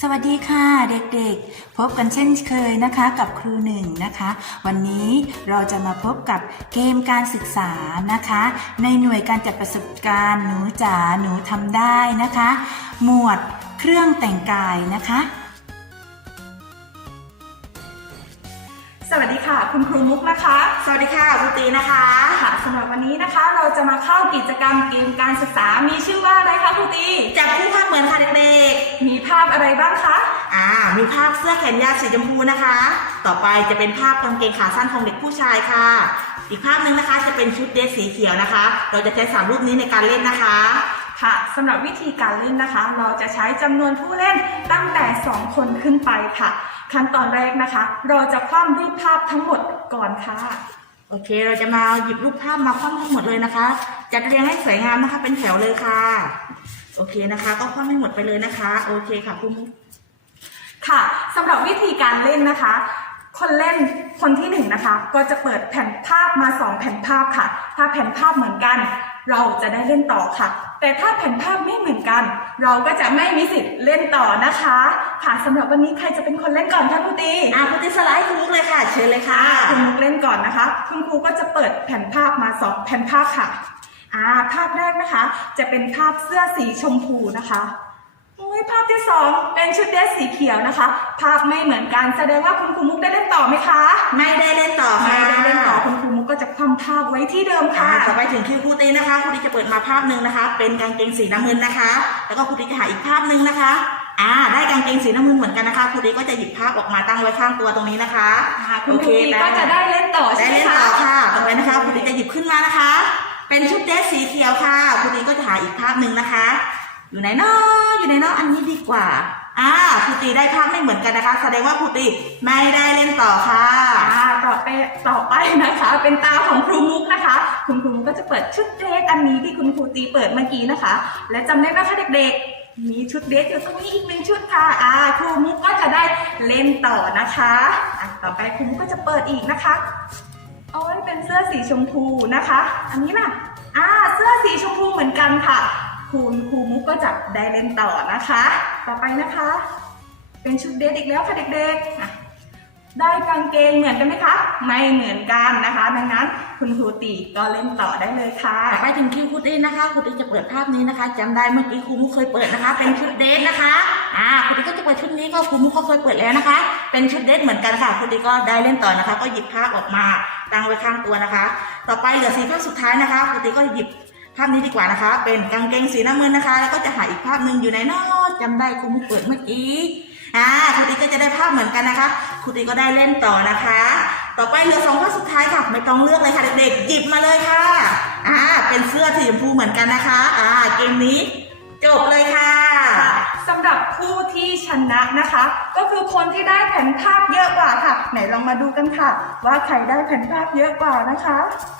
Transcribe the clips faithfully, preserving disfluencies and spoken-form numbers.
วัสดีค่ะเด็กๆพบกันเช่นเคยนะคะกับครูหนึ่งนะคะวันนี้เราจะมาพบกับเกมการศึกษานะคะในหน่วยการจัดประสบการณ์หนูจ๋าหนูทำได้นะคะหมวดเครื่องแต่งกายนะคะสวัสดีค่ะคุณครูมุกนะคะสวัสดีค่ะครูตีนะคะค่ะสำหรับวันนี้นะคะเราจะมาเข้ากิจกรรมเกมการศึกษามีชื่อว่าอะไรคะครูตีจับคู่ภาพเหมือนค่ะเด็กๆมีภาพอะไรบ้างคะอ่ามีภาพเสื้อแขนยาวสีชมพูนะคะต่อไปจะเป็นภาพกางเกงขาสั้นของเด็กผู้ชายค่ะอีกภาพหนึ่งนะคะจะเป็นชุดเดรสสีเขียวนะคะเราจะใช้สามรูปนี้ในการเล่นนะคะค่ะสำหรับวิธีการเล่นนะคะเราจะใช้จำนวนผู้เล่นตั้งแต่สองคนขึ้นไปค่ะขั้นตอนแรกนะคะเราจะคว่ำรูปภาพทั้งหมดก่อนค่ะโอเคเราจะมาหยิบรูปภาพมาคว่ำทั้งหมดเลยนะคะจัดเรียงให้สวยงามนะคะเป็นแถวเลยค่ะโอเคนะคะก็คว่ำให้หมดไปเลยนะคะโอเคค่ะคุณมุกค่ะสำหรับวิธีการเล่นนะคะคนเล่นคนที่หนึ่งนะคะก็จะเปิดแผ่นภาพมาสองแผ่นภาพค่ะถ้าแผ่นภาพเหมือนกันเราจะได้เล่นต่อค่ะแต่ถ้าแผ่นภาพไม่เหมือนกันเราก็จะไม่มีสิทธิ์เล่นต่อนะคะค่ะสำหรับวันนี้ใครจะเป็นคนเล่นก่อนคะครูตีอ่าครูตีสไลด์คุณมุกเลยค่ะเชิญเลยค่ะคุณมุกเล่นก่อนนะคะคุณครูก็จะเปิดแผ่นภาพมาสองแผ่นภาพค่ะอ่าภาพแรกนะคะจะเป็นภาพเสื้อสีชมพูนะคะภาพที่สองเป็นชุดเดรสสีเขียวนะคะภาพไม่เหมือนกันแสดงว่าคุณครูมุกได้เล่นต่อไหมคะไม่ได้เล่นต่อไม่ได้เล่นต่อคุณครูมุกก็จะคว่ำภาพไว้ที่เดิมค่ะต่อไปถึงคิวครูตีนะคะครูตีจะเปิดมาภาพหนึ่งนะคะเป็นกางเกงสีน้ำเงินนะคะแล้วก็ครูตีจะหาอีกภาพหนึ่งนะคะอ่าได้กางเกงสีน้ำเงินเหมือนกันนะคะครูตีก็จะหยิบภาพออกมาตั้งไว้ข้างตัวตรงนี้นะคะคุณครูตีก็จะได้เล่นต่อใช่ไหมคะได้เล่นต่อค่ะต่อไปนะคะครูตีจะหยิบขึ้นมานะคะเป็นชุดเดรสสีเขียวค่ะครูตีก็จะหาอีกภาพหนึ่งนะคะอยู่ไหนเนาะอยู่ไหนเนาะอันนี้ดีกว่าอ่าครูตีได้ภาพไม่เหมือนกันนะคะแสดงว่าครูตีไม่ได้เล่นต่อค่ะอ่าต่อไปต่อไปนะคะเป็นตาของครูมุกนะคะคุณครูมุกก็จะเปิดชุดเดรสอันนี้ที่คุณครูตีเปิดเมื่อกี้นะคะและจำได้ไหมคะเด็กๆมีชุดเดรสอยู่ตรงนี้อีกหนึ่งชุดค่ะอ่าครูมุกก็จะได้เล่นต่อนะคะอ่ะต่อไปครูมุกก็จะเปิดอีกนะคะเอาไว้เป็นเสื้อสีชมพูนะคะอันนี้น่ะอ่าเสื้อสีชมพูเหมือนกันค่ะคุณครูมุกก็จะได้เล่นต่อนะคะต่อไปนะคะเป็นชุดเดรสอีกแล้วค่ะเด็กๆได้กางเกงเหมือนกันไหมคะไม่เหมือนกันนะคะดังนั้นคุณครูตีก็เล่นต่อได้เลยค่ะต่อไปถึงคิวครูตีนะคะครูตีจะเปิดภาพนี้นะคะจำได้เมื่อกี้ครูมุกเคยเปิดนะคะเป็นชุดเดรสนะคะอ่าครูตีก็จะเปิดชุดนี้ก็ครูมุกก็เคยเปิดแล้วนะคะเป็นชุดเดรสเหมือนกันค่ะครูตีก็ได้เล่นต่อนะคะก็หยิบภาพออกมาตั้งไว้ข้างตัวนะคะต่อไปเหลือสีภาพสุดท้ายนะคะครูตีก็หยิบภาพนี้ดีกว่านะคะเป็นกางเกงสีน้ำเงินนะคะแล้วก็จะหาอีกภาพหนึ่งอยู่ในนอกจำได้ครูมุกเปิดเมื่อกี้อ่าครูตีก็จะได้ภาพเหมือนกันนะคะครูตีก็ได้เล่นต่อนะคะต่อไปเหลือสองภาพสุดท้ายค่ะไม่ต้องเลือกเลยค่ะเด็กๆหยิบมาเลยค่ะอ่าเป็นเสื้อสีชมพูเหมือนกันนะคะอ่าเกมนี้จบเลยค่ะสำหรับผู้ที่ชนะนะคะก็คือคนที่ได้แผ่นภาพเยอะกว่าค่ะไหนลองมาดูกันค่ะว่าใครได้แผ่นภาพเยอะกว่านะคะ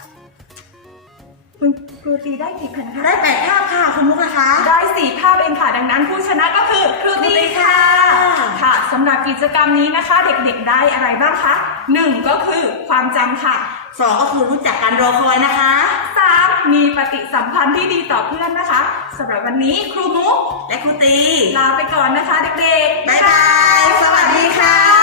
คุณครูตีได้กี่แผ่นคะได้แปดภาพค่ะคุณมุกนะคะได้สี่ภาพเองค่ะดังนั้นผู้ชนะก็คือครูตีค่ะค่ะสำหรับกิจกรรมนี้นะคะเด็กๆได้อะไรบ้างคะหนึ่งก็คือความจำค่ะสองก็คือรู้จักการรอคอยนะคะสามมีปฏิสัมพันธ์ที่ดีต่อเพื่อนนะคะสำหรับวันนี้ครูมุกและครูตีลาไปก่อนนะคะเด็กๆบ๊ายบายสวัสดีค่ะ